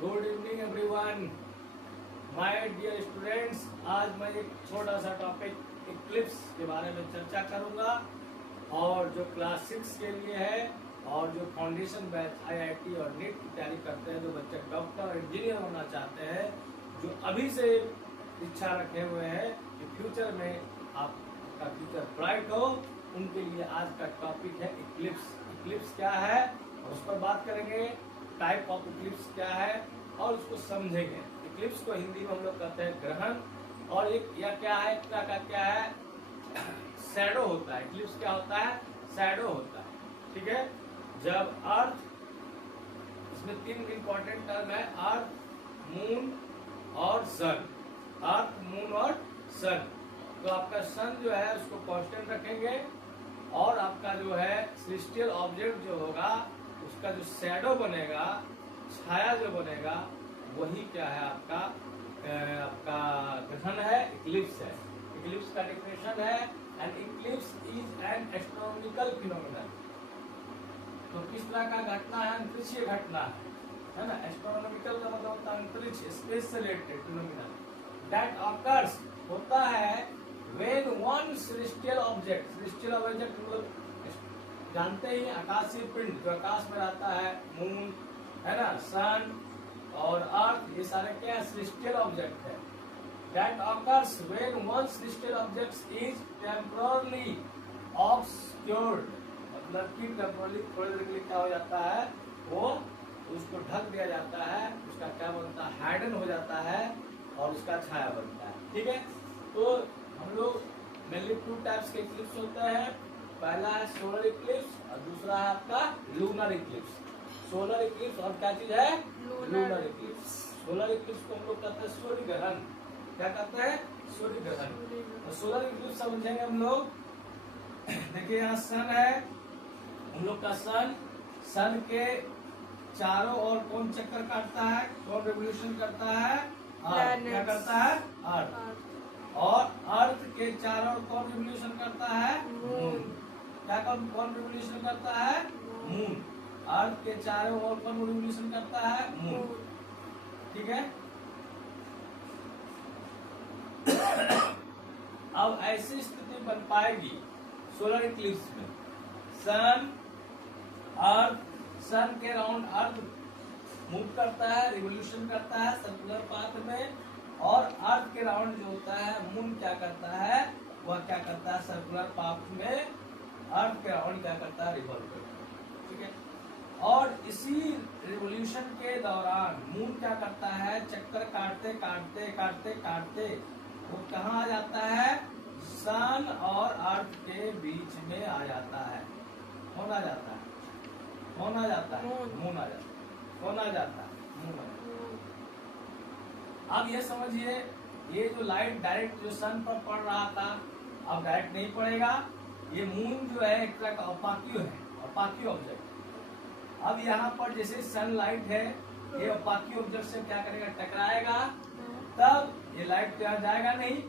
Good evening everyone, my dear students. आज मैं एक छोटा सा टॉपिक इक्लिप्स के बारे में चर्चा करूंगा और जो क्लास 6 के लिए है और जो फाउंडेशन बैच आईआईटी और नीट की तैयारी करते हैं, जो बच्चे डॉक्टर और इंजीनियर होना चाहते हैं, जो अभी से इच्छा रखे हुए हैं कि फ्यूचर में आपका फ्यूचर ब्राइट हो, उनके लिए आज का टॉपिक है इक्लिप्स। इक्लिप्स क्या है और उस पर बात करेंगे। टाइप ऑफ इक्लिप्स क्या है और उसको समझेंगे। इक्लिप्स को हिंदी में हम लोग कहते हैं ग्रहण, और एक या क्या है, क्या है, शैडो होता है। इक्लिप्स क्या होता है? शैडो होता है। ठीक है। जब अर्थ, इसमें तीन इंपॉर्टेंट टर्म है, अर्थ, मून और सन। अर्थ, मून और सन। तो आपका सन जो है उसको कांस्टेंट रखेंगे और आपका जो है सेलेस्टियल ऑब्जेक्ट जो होगा उसका जो शैडो बनेगा, छाया जो बनेगा, वही क्या है आपका ग्रहण है, इक्लिप्स है। इक्लिप्स का डेफिनेशन है, an eclipse is an astronomical phenomenon. तो किस तरह का घटना है? अंतरिक्षीय घटना है ना। एस्ट्रोनॉमिकल का मतलब होता है अंतरिक्ष, स्पेस से रिलेटेड फिनोमेनन दैट ऑकर्स, होता है when one celestial object, celestial object मतलब जानते ही आकाशीय पिंड जो आकाश में रहता है, मून है ना, सन और अर्थ, ये सारे क्या है? सेलेस्टियल ऑब्जेक्ट है। That occurs when one celestial object is temporarily obscured, मतलब कि टेम्पररली थोड़ी देर के लिए क्या हो जाता है, वो उसको ढक दिया जाता है, उसका क्या बनता है? हाइडन हो जाता है और उसका छाया बनता है। ठीक है। तो हम लोग मेनली टू टाइप्स के इक्लिप्स होते हैं। पहला है सोलर इक्लिप्स और दूसरा है आपका लूनर इक्लिप्स। सोलर इक्लिप्स और क्या चीज है? Lunar Eclipse. सोलर इक्लिप्स को हम लोग कहते हैं सूर्य ग्रहण। क्या कहते हैं? सूर्य ग्रहण। तो सोलर इक्लिप्स समझेंगे हम लोग। देखिए यहाँ सन है, हम लोग का सन के चारों ओर कौन चक्कर काटता है, कौन रेवोल्यूशन करता है? अर्थ। क्या करता है? अर्थ। और अर्थ के चारों ओर कौन रिवोल्यूशन करता है? मून। क्या कौन रिवोल्यूशन करता है? मून। अर्थ के चारों ओर कौन रिवोल्यूशन करता है? मून। ठीक है। अब ऐसी स्थिति बन पाएगी सोलर इक्लिप्स में, सन के राउंड अर्थ मूव करता है, रिवोल्यूशन करता है सर्कुलर पाथ में, और अर्थ के राउंड जो होता है मून क्या करता है? वह क्या करता है? सर्कुलर पाथ में अर्थ के राउंड क्या करता है? रिवॉल्व करता है। ठीक है। और इसी रिवोल्यूशन के दौरान मून क्या करता है? चक्कर काटते काटते काटते काटते वो कहाँ आ जाता है? सन और अर्थ के बीच में आ जाता है। कौन आ जाता है? कौन आ जाता है? मून आ जाता है। कौन आ जाता है? मून आ जाता है। अब ये समझिए, ये जो लाइट डायरेक्ट जो सन पर पड़ रहा था, अब डायरेक्ट नहीं पड़ेगा। ये मून जो है एक तरह का अपाक्यू है, अपाक्यू ऑब्जेक्ट। अब यहाँ पर जैसे सनलाइट है, ये अपाक्यू ऑब्जेक्ट से क्या करेगा? टकराएगा, तब ये लाइट तो यहाँ जाएगा नहीं,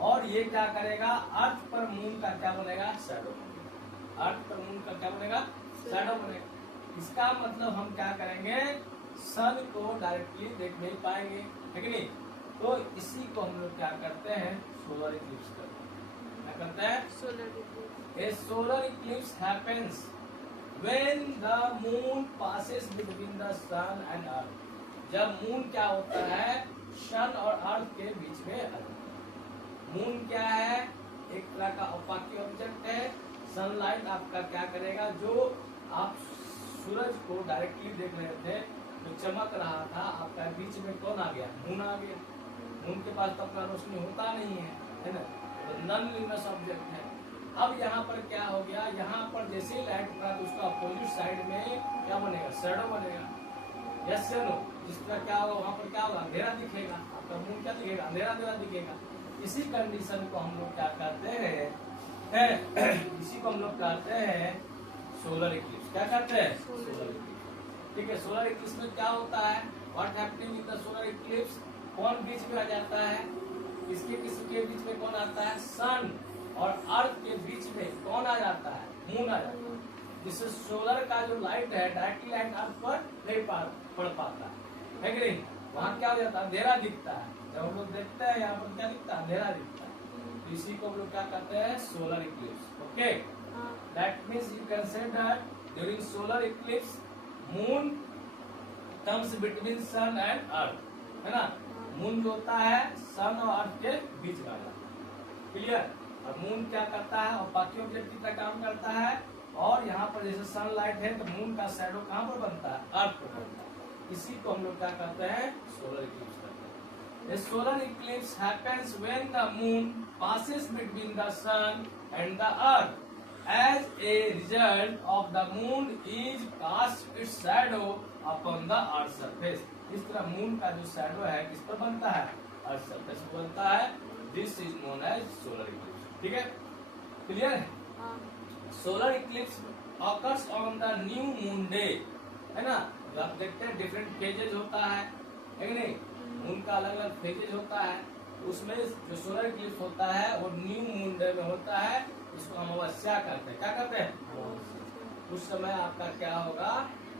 और ये क्या करेगा? अर्थ पर मून का क्या बनेगा? शैडो बनेगा। अर्थ पर मून का क्या बनेगा? शैडो बनेगा। इसका मतलब हम क्या करेंगे? सन को डायरेक्टली देख नहीं पाएंगे, है कि नहीं? तो इसी को हम लोग क्या करते हैं? सोलर इक्लिप्स करते हैं। क्या करते हैं? Solar eclipse. A solar eclipse happens when the moon passes between the sun and earth. जब मून क्या होता है? सन और अर्थ के बीच में आ जाता है। मून क्या है? एक तरह का अपाक्यू ऑब्जेक्ट है। सनलाइट आपका क्या करेगा? जो आप सूरज को डायरेक्टली देख रहे थे, जो चमक रहा था, आपका बीच में कौन आ गया? मून आ गया। मून के पास तो अपना रोशनी होता नहीं है ना, तो नॉन ल्यूमिनस ऑब्जेक्ट है। अब यहाँ पर क्या हो गया? यहाँ पर जैसे ही लाइट पड़ा तो उसका अपोजिट साइड में क्या बनेगा? शैडो बनेगा। यस या नो? जिस तरह क्या होगा वहाँ पर क्या होगा? अंधेरा दिखेगा। आपका मून क्या दिखेगा? अंधेरा अंधेरा दिखेगा। इसी कंडीशन को हम लोग क्या कहते हैं? इसी को हम लोग कहते हैं सोलर इक्लिप्स। क्या कहते हैं? Solar eclipse. ठीक है। सोलर इक्लिप्स में क्या होता है? What happening in the solar Eclipse? कौन बीच में आ जाता है? किसके किसी के बीच में कौन आता है? सन और अर्थ के बीच में कौन आ जाता है? मून आ जाता है। जिससे सोलर का जो लाइट है डायरेक्टली लाइट अर्थ पर नहीं पड़ पाता। है कि नहीं? वहाँ क्या हो जाता है, अंधेरा दिखता है। जब हम लोग देखते हैं यहाँ पर क्या दिखता है, अंधेरा दिखता है। तो इसी को हम लोग क्या कहते हैं, solar eclipse. Okay, that means you can say that during solar eclipse moon comes between sun and earth, है ना? मून जो होता है सन और अर्थ के बीच में आ जाता है। क्लियर? और मून क्या करता है, और बाकी ऑब्जेक्ट की तरह काम करता है। और यहाँ पर जैसे सनलाइट है तो मून का शैडो कहाँ पर बनता है, अर्थ पर बनता है। इसी को हम लोग क्या कहते हैं, सोलर इक्लिप्स कहते हैं। A solar eclipse happens when the moon passes between the sun and the earth. As a result of the moon is cast its shadow upon the earth surface. इस तरह मून का जो shadow है किस पर बनता है, अर्थ सरफेस पर बनता है। This is known as solar eclipse. ठीक है, क्लियर है? Solar eclipse occurs on the new moon day, है ना? जो आप देखते हैं डिफरेंट फेजेज होता है कि नहीं? मून का अलग अलग फेजेज होता है। उसमें जो सोलर इक्लिप्स होता है वो न्यू मून डे में होता है। इसको अमावस्या कहते हैं। क्या कहते हैं? उस समय आपका क्या होगा,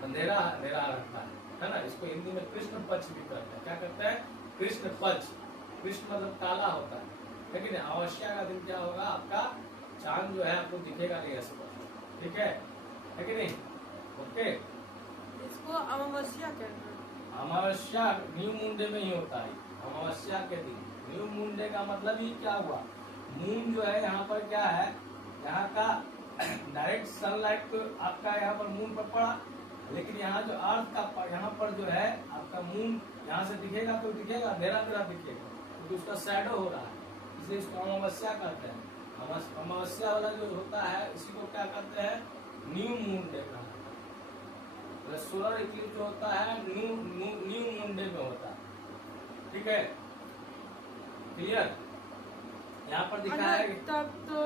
अंधेरा अंधेरा रहता है ना? इसको हिंदी में कृष्ण पक्ष भी कहते हैं। क्या कहते हैं, कृष्ण पक्ष। कृष्ण मतलब काला होता है, लेकिन अमावस्या का दिन क्या होगा, आपका चांद जो है आपको दिखेगा नहीं स्पष्ट। ठीक है कि नहीं? ओके, इसको अमावस्या कहते हैं। अमावस्या न्यू मून डे में ही होता है। अमावस्या के दिन न्यू मून डे का मतलब ही क्या हुआ, मून जो है यहाँ पर क्या है, यहाँ का डायरेक्ट सनलाइट तो आपका यहाँ पर मून पर पड़ा, लेकिन यहाँ जो अर्थ का यहाँ पर जो है आपका मून यहाँ से दिखेगा तो दिखेगा, अंधेरा अंधेरा दिखेगा, क्योंकि उसका शैडो हो रहा है, इसलिए इसको अमावस्या कहते हैं। अमावस्या वाला जो होता है इसी को क्या कहते हैं, न्यू मून डे कहते हैं। सोलर इक्लिप्स जो होता है न्यू मून डे में होता है। ठीक है, क्लियर? यहाँ पर दिखा है तब तो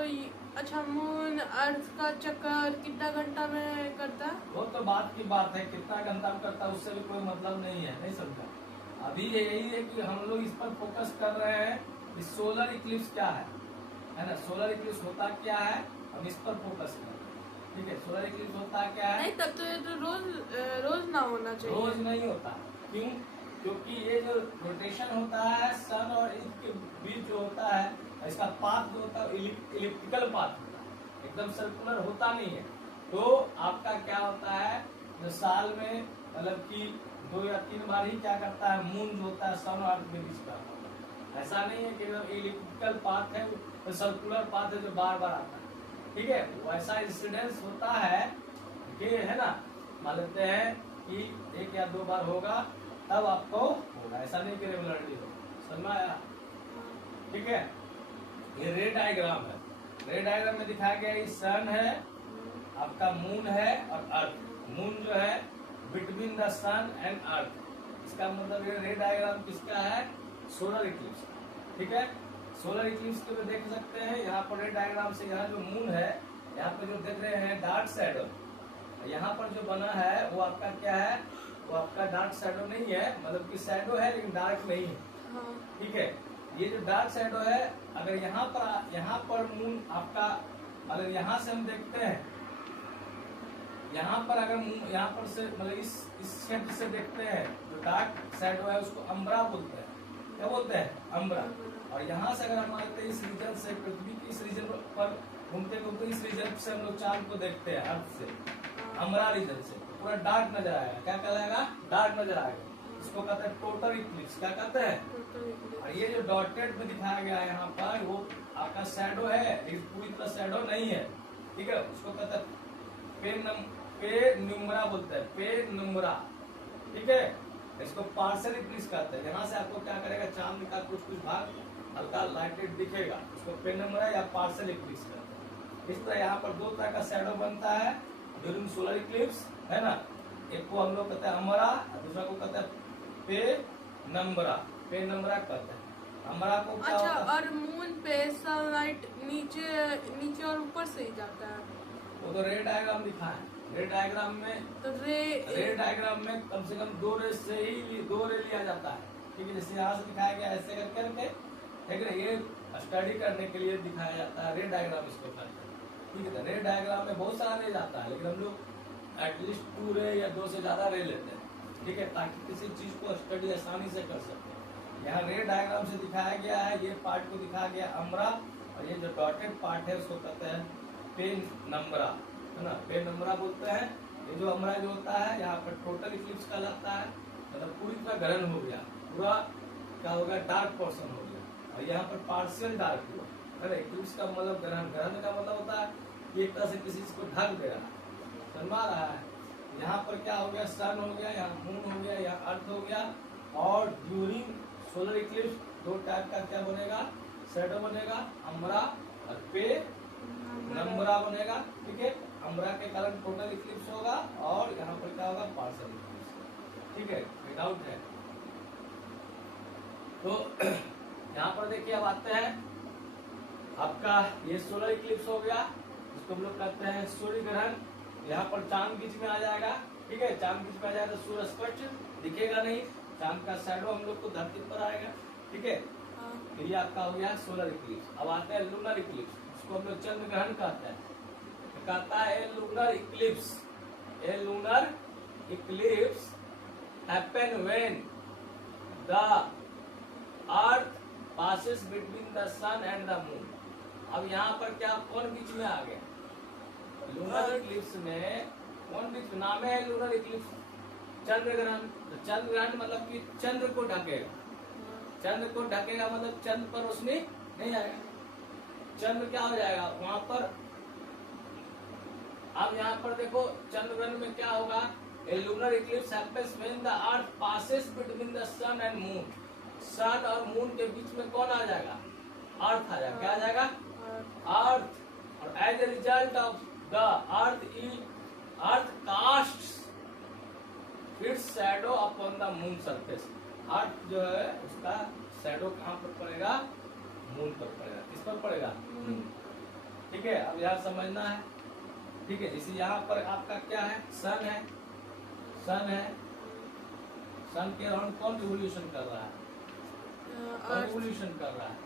अच्छा, मून अर्थ का चक्कर कितना घंटा में करता है? वो तो बात की बात है, कितना घंटा में करता है उससे भी कोई मतलब नहीं है, नहीं समझा? अभी यही है कि हम लोग इस पर फोकस कर रहे हैं कि सोलर इक्लिप्स क्या है ना? सोलर इक्लिप्स होता क्या है, हम इस पर फोकस कर रहे हैं। ठीक है, सोलर इक्लिप्स होता क्या है? नहीं, तब तो ये तो रोज ना होना चाहिए। रोज नहीं होता। क्यों? क्योंकि ये जो रोटेशन होता है सन और अर्थ के बीच जो होता है, इसका पाथ जो होता है इलिप्टिकल पाथ होता है, एकदम सर्कुलर होता नहीं है। तो आपका क्या होता है, जो साल में मतलब कि 2 या 3 बार ही क्या करता है, मून जो होता है सन और अर्थ के बीच का होता है। ऐसा नहीं है कि इलिप्टिकल पाथ है, तो सर्कुलर पाथ है जो बार बार आता है। ठीक है, वैसा इंसिडेंस होता है कि, है ना, मान लेते हैं कि 1 या 2 बार होगा तब आपको होगा, ऐसा नहीं कि रेगुलरली हो। समझ में आया? ठीक है, ये रे डायग्राम है। रे डायग्राम में दिखाया गया ये सन है, आपका मून है और अर्थ। मून जो है between the sun and earth, इसका मतलब ये रे डायग्राम किसका है, सोलर इक्लिप्स। ठीक है, सोलर इक्लिप्स को भी देख सकते हैं। यहाँ पर रे डायग्राम से यहाँ जो मून है, यहाँ पर जो देख रहे हैं डार्क शैडो, यहाँ पर जो बना है वो आपका क्या है, वो आपका डार्क शैडो नहीं है, मतलब कि शैडो है लेकिन डार्क नहीं है। ठीक है, ये जो डार्क शैडो है, अगर यहाँ पर मून आपका, अगर यहाँ से हम देखते हैं, यहाँ पर अगर यहाँ पर से मतलब इस क्षेत्र से देखते हैं, जो डार्क शैडो है उसको अम्ब्रा बोलते हैं। क्या बोलते हैं, अम्ब्रा। और यहाँ से अगर हम आते हैं इस रीजन से, पृथ्वी की इस रीजन पर घूमते घूमते इस रीजन से हम लोग चांद को देखते हैं, अर्थ से, अम्ब्रा रीजन से, पूरा डार्क नजर आएगा। क्या कहलाएगा, डार्क नजर आएगा। इसको कहते हैं टोटल इक्लिप्स। क्या कहते हैं? और ये जो डॉटेड में दिखाया गया है यहाँ पर, वो आपका शैडो है, लेकिन पूरी तरह शैडो नहीं है। ठीक है, उसको कहते हैं पेनुम्ब्रा बोलते हैं, पेनुम्ब्रा। ठीक है, इसको पार्शियल इक्लिप्स कहते हैं। यहाँ से आपको क्या करेगा, चांद का कुछ भाग हल्का लाइटेड दिखेगा, उसको पेनुम्ब्रा या पार्शियल इक्लिप्स कहते हैं। इस तरह यहाँ पर 2 तरह का शैडो बनता है ड्यूरिंग सोलर इक्लिप्स, है ना? एक को हम लोग कहते हैं अम्ब्रा, दूसरा को कहते हैं पेनुम्ब्रा। पेनुम्ब्रा कहते हैं। अम्ब्रा को क्या अच्छा, होता है? और मून पे सनलाइट नीचे और ऊपर से ही जाता है। वो तो रे डायग्राम दिखा है। रे डायग्राम में तो रे डायग्राम में कम से कम 2 रे से ही 2 रे लिया जाता है। ठीक है, जैसे यहाँ से दिखाया गया ऐसे करके, ठीक है, ये स्टडी करने के लिए दिखाया जाता है। रे डायग्राम इसको कहते हैं। ठीक है, रे डायग्राम में बहुत सारा रे जाता है, लेकिन हम लोग एटलीस्ट 2 रे या 2 से ज्यादा रे लेते हैं। ठीक है, ताकि किसी चीज को स्टडी आसानी से कर सके। यहाँ रे डायग्राम से दिखाया गया है, ये पार्ट को दिखाया गया अम्ब्रा, और ये जो डॉटेड पार्ट है उसको कहते हैं पेनम्ब्रा, है ना, पेनम्ब्रा बोलते हैं। ये जो अम्ब्रा जो होता है यहाँ पर टोटल इक्लिप्स कहलाता है, मतलब पूरी तरह ग्रहण हो गया, पूरा क्या हो गया, डार्क पोर्शन हो गया, और यहाँ पर पार्शियल डार्क हुआ, है। इक्लिप्स का मतलब ग्रहण, ग्रहण का मतलब होता है कि एक तरह से किसी चीज को ढक दे रहा है, समझा रहा है। यहाँ पर क्या हो गया, सन हो गया, यहाँ मून हो गया, यहाँ अर्थ हो गया, और ड्यूरिंग सोलर इक्लिप्स दो टाइप का क्या बनेगा, शैडो बनेगा, अम्ब्रा और पेनम्ब्रा बनेगा, ठीक है। अम्ब्रा के कारण टोटल इक्लिप्स होगा, और यहाँ पर क्या होगा, पार्शियल इक्लिप्स, ठीक है, विदाउट है। तो यहाँ पर देखिए अब आते हैं आपका ये सोलर इक्लिप्स हो गया, जिसको हम लोग कहते हैं सूर्य ग्रहण। यहाँ पर चांद बीच में आ जाएगा, ठीक है, चांद बीच में आ जाएगा तो सूर्य स्पष्ट दिखेगा नहीं, चांद का शैडो हम लोग को धरती पर आएगा, ठीक है। फिर ये आपका हो गया सोलर इक्लिप्स। अब आता है लूनर इक्लिप्स, उसको हम लोग चंद्र ग्रहण कहते हैं। कहता है lunar eclipse, a lunar eclipse happen when the earth passes between the sun and the moon. अब यहाँ पर क्या कौन बीच में आ गया, लूनर इक्लिप्स में कौन बीच, नाम है लूनर इक्लिप्स, चंद्र ग्रहण। तो चंद्र ग्रहण मतलब कि चंद्र को ढकेगा, चंद्र को ढकेगा मतलब चंद्र पर रोशनी नहीं आएगा, चंद्र क्या हो जाएगा वहां पर। अब यहाँ पर देखो चंद्र ग्रहण में क्या होगा, a lunar eclipse happens when the earth passes between the sun and moon. Sun और मून के बीच में कौन आ जाएगा, अर्थ आ जाएगा, क्या आ जाएगा, अर्थ। और as a result of the earth casts its shadow upon the moon surface. Earth जो है उसका शैडो कहाँ पर पड़ेगा, मून पर पड़ेगा, किस पर पड़ेगा, मून, ठीक है। अब यहाँ समझना है, ठीक है। जैसे यहाँ पर आपका क्या है, सन है, सन है, सन के अराउंड कौन रिवोल्यूशन कर रहा है, कौन रिवोल्यूशन कर रहा है,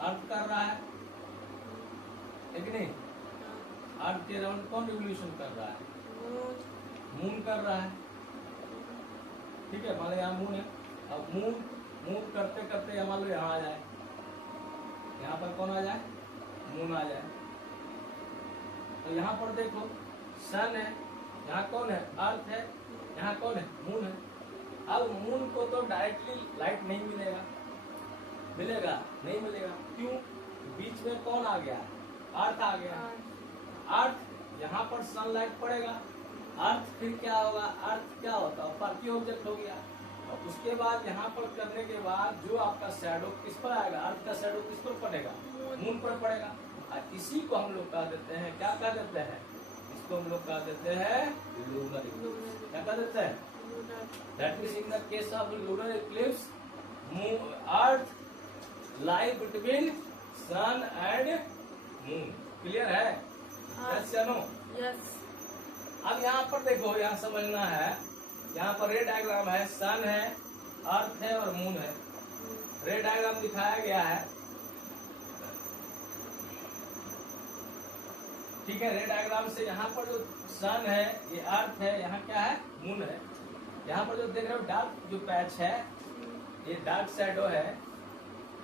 अर्थ कर रहा है नहीं, अर्थ के अराउंड कौन रिवोल्यूशन कर रहा है, मून कर रहा है, ठीक है। मान लो यहाँ मून है, अब मून मूव करते करते मान लो यहाँ आ जाए, यहाँ पर कौन आ जाए, मून आ जाए। तो यहाँ पर देखो सन है, यहाँ कौन है, अर्थ है, यहाँ कौन है, मून है। अब मून को तो डायरेक्टली लाइट नहीं मिलेगा, मिलेगा नहीं मिलेगा, क्यों, बीच में कौन आ गया, अर्थ आ गया। अर्थ यहाँ पर सनलाइट पड़ेगा, अर्थ फिर क्या होगा, अर्थ क्या होता है, पार्टी ऑब्जेक्ट हो गया। और उसके बाद यहाँ पर करने के बाद जो आपका शैडो किस पर आएगा, अर्थ का शैडो किस पर पड़ेगा, मून पर पड़ेगा। और इसी को हम लोग कह देते हैं, क्या कह देते हैं, इसको हम लोग कह देते हैं लूनर इक्लिप्स। क्या कह देते हैं, that means in the case of lunar eclipse earth lie between sun and moon. Clear है, यस या नो, यस। अब यहाँ पर देखो, यहाँ समझना है, यहाँ पर रे डायग्राम है, सन है, अर्थ है और मून है। रे डायग्राम दिखाया गया है, ठीक है। रे डायग्राम से यहाँ पर जो सन है, ये अर्थ है, यहाँ क्या है, मून है। यहाँ पर जो देख रहे हो डार्क जो पैच है, ये डार्क शैडो है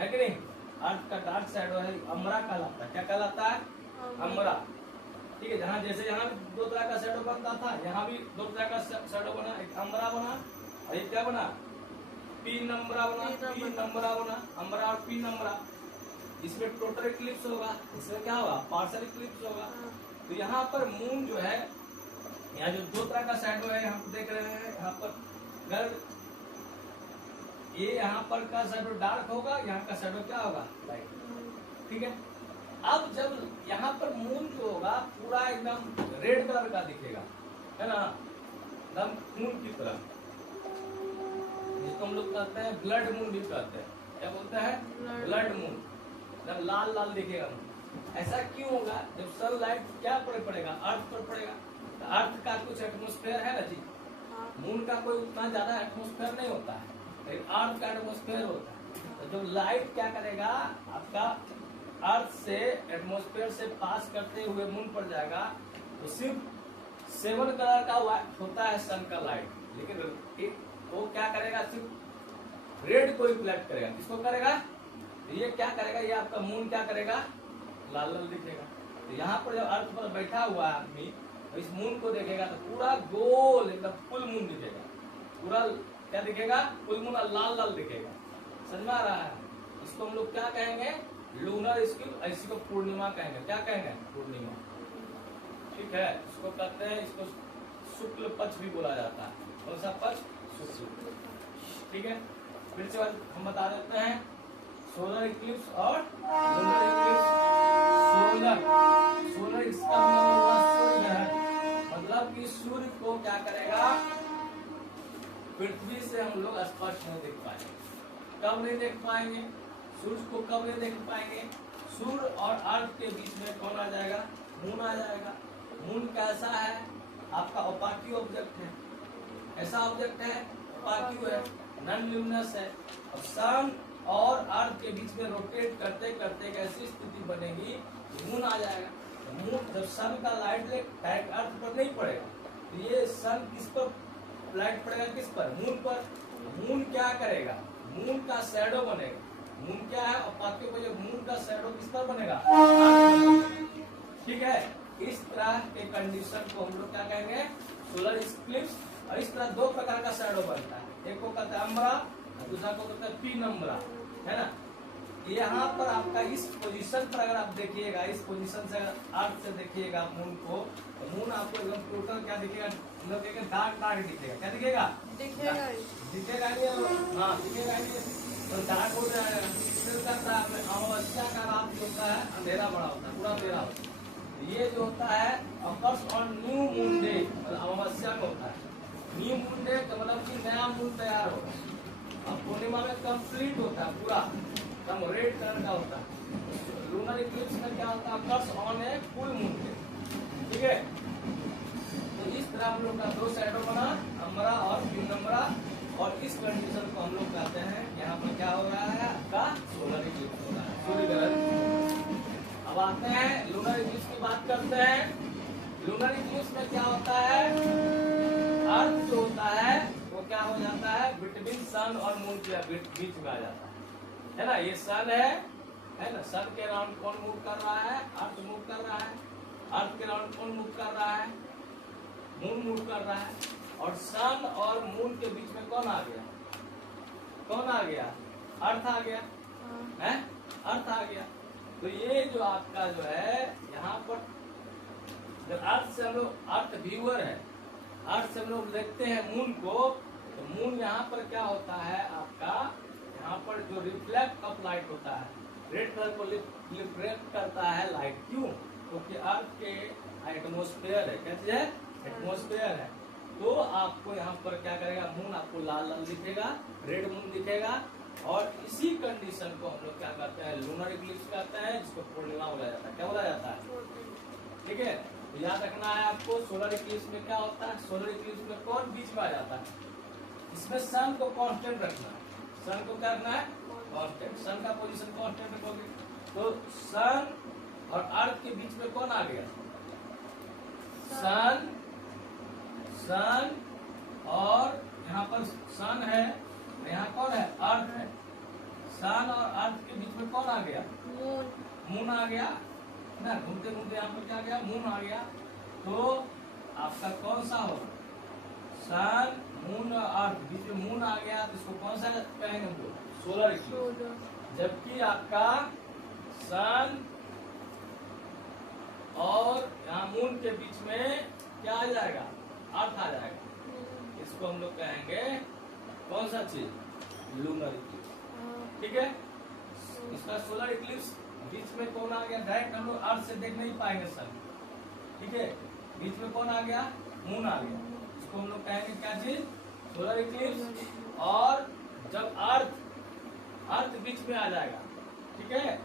कि नहीं, अर्थ का डार्क शैडो है, अम्ब्रा कहलाता है। क्या कहलाता है, अम्ब्रा, ठीक है। जहाँ जैसे यहाँ दो तरह का शैडो बनता था, यहाँ भी दो तरह का शैडो बना, एक अम्ब्रा बना और एक क्या बना, पेनम्ब्रा बना, पेनम्ब्रा बना, अम्ब्रा और पेनम्ब्रा। इसमें टोटल इक्लिप्स होगा, इसमें क्या होगा, पार्शियल इक्लिप्स होगा। तो यहाँ पर मून जो है, यहाँ जो दो तरह का शैडो है, हम देख रहे हैं यहाँ पर, अगर ये यहाँ पर का शैडो डार्क होगा, यहाँ का शैडो क्या होगा, लाइट, ठीक है। अब जब यहाँ पर मून जो होगा पूरा एकदम रेड कलर का दिखेगा, है ना, एकदम खून की तरह, जिसको हम लोग कहते हैं ब्लड मून भी कहते हैं। क्या बोलते हैं, ब्लड मून, एकदम लाल लाल दिखेगा। ऐसा क्यों होगा, जब सनलाइट क्या पर पड़ेगा, अर्थ पर पड़ेगा। तो अर्थ का कुछ एटमोस्फेयर है ना जी, मून का कोई उतना ज्यादा एटमोस्फेयर नहीं होता है, लेकिन अर्थ का एटमोस्फेयर होता है। तो जब लाइट क्या करेगा, आपका अर्थ से एटमोस्फेयर से पास करते हुए मून पर जाएगा, तो सिर्फ 7 कलर का होता है सन का लाइट, लेकिन वो क्या करेगा, सिर्फ रेड को रिफ्लेक्ट करेगा। किसको करेगा? ये क्या करेगा, ये आपका मून क्या करेगा, लाल लाल दिखेगा। तो यहाँ पर जब अर्थ पर बैठा हुआ है आदमी, तो इस मून को देखेगा तो पूरा गोल एकदम फुल मून दिखेगा। पूरा क्या दिखेगा, फुल मून और लाल लाल दिखेगा। समझ में आ रहा है? इसको हम लोग क्या कहेंगे, लूनर स्किल, इसी को पूर्णिमा कहेंगे। क्या कहेंगे, पूर्णिमा। ठीक है, इसको कहते हैं, इसको शुक्ल पक्ष भी बोला जाता है। कौन सा पक्ष, शुक्ल। ठीक है, फिर से हम बता देते हैं सोलर इक्लिप्स और लूनर इक्लिप्स। सोलर इसका सूर्य है, मतलब कि सूर्य को क्या करेगा, पृथ्वी से हम लोग स्पष्ट नहीं देख पाएंगे। कब नहीं देख पाएंगे, सूर्य को कब नहीं देख पाएंगे, सूर्य और अर्थ के बीच में कौन आ जाएगा, मून आ जाएगा। मून कैसा है, आपका ओपाक्यू ऑब्जेक्ट है। ऐसा ऑब्जेक्ट है, ओपाक्यू है, नॉन ल्यूमिनस है। और सन और अर्थ के बीच में रोटेट करते करते एक ऐसी स्थिति बनेगी, मून आ जाएगा। मून जब सन का लाइट डायरेक्ट अर्थ पर नहीं पड़ेगा, तो ये सन किस पर लाइट पड़ेगा, किस पर, मून पर। मून क्या करेगा, मून का शैडो बनेगा। मून क्या है, ओपाक्यू पर जब मून का शैडो किस पर बनेगा, ठीक है। इस तरह के कंडीशन को हम लोग क्या कहेंगे, सोलर इक्लिप्स। और इस तरह दो प्रकार का शैडो बनता है, एक को कहते हैं अम्ब्रा, दूसरा को कहते हैं पीनम्ब्रा, है ना। यहाँ पर आपका इस पोजीशन पर अगर आप देखिएगा, इस पोजीशन से अर्थ से देखिएगा मून को, तो मून आपको एकदम टोटल क्या दिखेगा, डार्क डार्क दिखेगा। क्या दिखेगा, दिखेगा दिखेगा नहीं, हाँ दिखेगा नहीं, तो डार्क हो जाएगा। फिर करता है अमावस्या का रात जो होता है, अंधेरा बड़ा होता है, पूरा अंधेरा होता है। ये जो होता है occurs on new moon day, अमावस्या में होता है। न्यू मून डे तो मतलब कि नया मून तैयार होगा। अब पूर्णिमा में कंप्लीट होता है, पूरा एकदम रेड कलर का होता है। लूनर इक्लिप्स में क्या होता है, occurs on a full moon day. ठीक है, तो इस तरह हम लोग का दो शैडो बना, अम्ब्रा और पीनम्ब्रा। और इस कंडीशन को हम लोग कहते हैं, यहाँ पर क्या हो रहा है, आपका सोलर इक्लिप्स हो रहा है, सूर्य ग्रहण। अब आते हैं लूनर इक्लिप्स की बात करते हैं। लूनर इक्लिप्स में क्या होता है, अर्थ जो होता है वो क्या हो जाता है, बिटवीन सन और मून के बीच में आ जाता है ना। ये सन है ना, सन के राउंड कौन मूव कर रहा है, अर्थ मूव कर रहा है। अर्थ के राउंड कौन मूव कर रहा है, मून मूव कर रहा है। और सन और मून के बीच में कौन आ गया, कौन आ गया, अर्थ आ गया, है अर्थ आ गया। तो ये जो आपका जो है यहाँ पर जब अर्थ से हम लोग, अर्थ व्यूअर है, अर्थ से हम लोग देखते हैं मून को, तो मून यहाँ पर क्या होता है आपका, यहाँ पर जो रिफ्लेक्ट ऑफ लाइट होता है, रेड कलर को रिफ्लेक्ट करता है लाइट। क्यों, क्योंकि अर्थ के एटमोस्फेयर है, कैसे है, एटमोस्फेयर है। तो आपको यहाँ पर क्या करेगा, मून आपको लाल लाल दिखेगा, रेड मून दिखेगा। और इसी कंडीशन को हम लोग क्या करते हैं, लूनर इक्लिप्स कहते हैं, जिसको पूर्णिमा बोला जाता है। क्या बोला जाता है, ठीक है। तो याद रखना है आपको, सोलर इक्लिप्स में क्या होता है, सोलर इक्लिप्स में कौन बीच में आ जाता है, इसमें सन को कांस्टेंट रखना है। सन को क्या रखना है, कांस्टेंट। सन का पोजीशन कांस्टेंट रखोगे, तो सन और अर्थ के बीच में कौन आ गया, सन, सन और यहाँ पर सन है, यहाँ कौन है, अर्थ है। सन और अर्थ के बीच में कौन आ गया, मून, मून आ गया ना। घूमते घूमते यहाँ पर क्या गया, मून आ गया। तो आपका कौन सा होगा, सन, मून और अर्थ, बीच में मून आ गया, तो इसको कौन सा कहेंगे हम लोग, सोलर इक्लिप्स। जबकि आपका सन और यहाँ मून के बीच में क्या आ जाएगा, अर्थ आ जाएगा। इसको हम लोग कहेंगे कौन सा चीज, लूनर इक्लिप्स। ठीक है, इसका सोलर इक्लिप्स बीच में कौन आ गया, डायरेक्ट हम लोग अर्थ से देख नहीं पाएंगे सन। ठीक है, बीच में कौन आ गया, मून आ गया। इसको हम लोग कहेंगे क्या चीज, सोलर इक्लिप्स। और जब अर्थ बीच में आ जाएगा, ठीक है,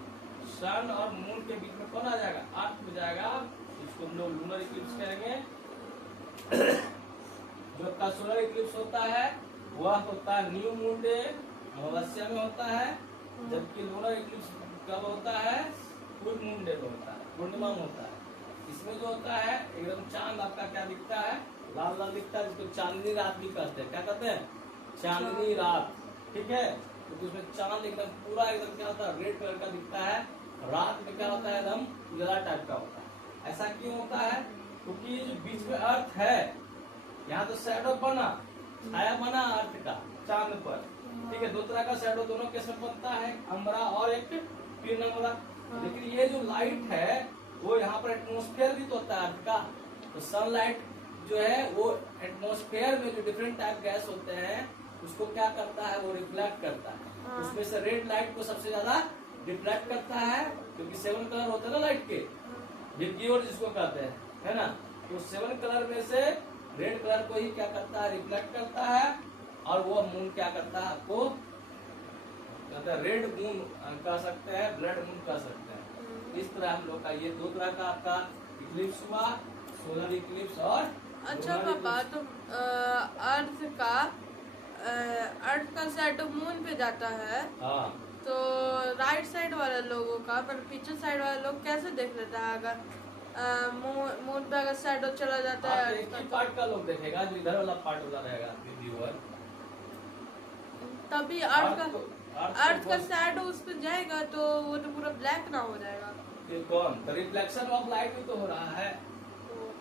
सन और मून के बीच में कौन आ जाएगा, अर्थ हो जाएगा, इसको हम लोग लूनर इक्लिप्स कहेंगे। जो का सोलर इक्लिप्स होता है वह होता है न्यू मून डे, अमावस्या में होता है। जबकि लूनर इक्लिप्स कब होता है, फुल मून डे में होता है, पूर्णिमा में होता है। इसमें जो होता है एकदम चांद आपका क्या दिखता है, लाल लाल दिखता है, जिसको चांदनी रात भी कहते हैं। क्या कहते हैं? चांदनी रात। ठीक है, तो उसमें चांद एकदम पूरा एकदम क्या होता है, रेड कलर का दिखता है। रात में क्या होता है, एकदम उजला टाइप का होता है। ऐसा क्यों होता है? क्योंकि ये जो बीच में अर्थ है, यहाँ तो शैडो बना, छाया बना अर्थ का चांद पर। ठीक है, दो तरह का शैडो दोनों केस में बनता है, अम्बरा और एक पीनम वाला। लेकिन ये जो लाइट है वो यहाँ पर एटमोस्फेयर भी तो होता है अर्थ का। तो सनलाइट जो है वो एटमोस्फेयर में जो डिफरेंट टाइप गैस होते हैं उसको क्या करता है, वो रिफ्लेक्ट करता है। उसमें से रेड लाइट को सबसे ज्यादा रिफ्लेक्ट करता है, क्योंकि 7 कलर होते हैं ना लाइट के, विबग्योर जिसको कहते हैं, है ना। तो 7 कलर में से रेड कलर को ही क्या करता है, रिफ्लेक्ट करता है। और वो मून क्या करता है, आपको कहते हैं रेड मून कह सकते हैं, ब्लड मून कह सकते हैं। इस तरह हम लोग का ये दो तरह का आपका इक्लिप्स हुआ, सोलर इक्लिप्स और अच्छा पापा, तो अर्थ का शैडो मून पे जाता है, हाँ, तो राइट साइड वाले लोगों का, पर पीछे साइड वाले लोग कैसे देख लेता है अगर मून पे अगर शैडो चला जाता है? एक ही पार्ट का लोग देखेगा, जो इधर वाला पार्ट वाला रहेगा व्यूअर, तभी अर्थ का शैडो उस पे जाएगा तो वो तो पूरा ब्लैक ना हो जाएगा। ये कौन, तो रिफ्लेक्शन ऑफ लाइट भी तो हो रहा है।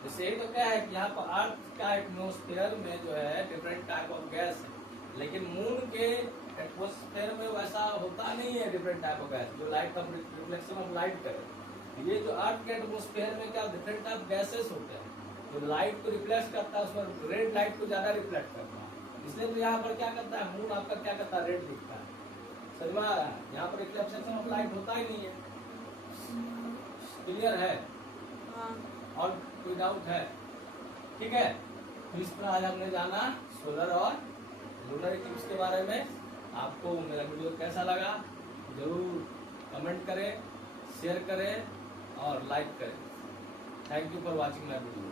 जैसे ही तो क्या है कि यहाँ पर अर्थ का एटमोस्फेयर में जो है डिफरेंट टाइप ऑफ गैस है, लेकिन मून के एटमोस्फेयर में वैसा होता नहीं है डिफरेंट टाइप ऑफ गैस जो लाइट का रिफ्लेक्शन ऑफ लाइट करे। ये जो अर्थ के एटमोस्फेयर में क्या डिफरेंट टाइप गैसेस होते हैं, जो लाइट को रिफ्लेक्ट करता है, उसमें रेड लाइट को ज्यादा रिफ्लेक्ट करता है। इसलिए तो यहाँ पर क्या करता है, मून आपका क्या करता है, रेड दिखता है। समझ में आ रहा है? यहाँ पर रिफ्लेक्शन ऑफ लाइट होता ही नहीं है। क्लियर है? हाँ। और कोई डाउट है? ठीक है, तो इस तरह आज हमने जाना सोलर और लूनर इक्लिप्स के बारे में। आपको मेरा वीडियो कैसा लगा जरूर कमेंट करें, शेयर करें और लाइक करें। Thank you for watching my video.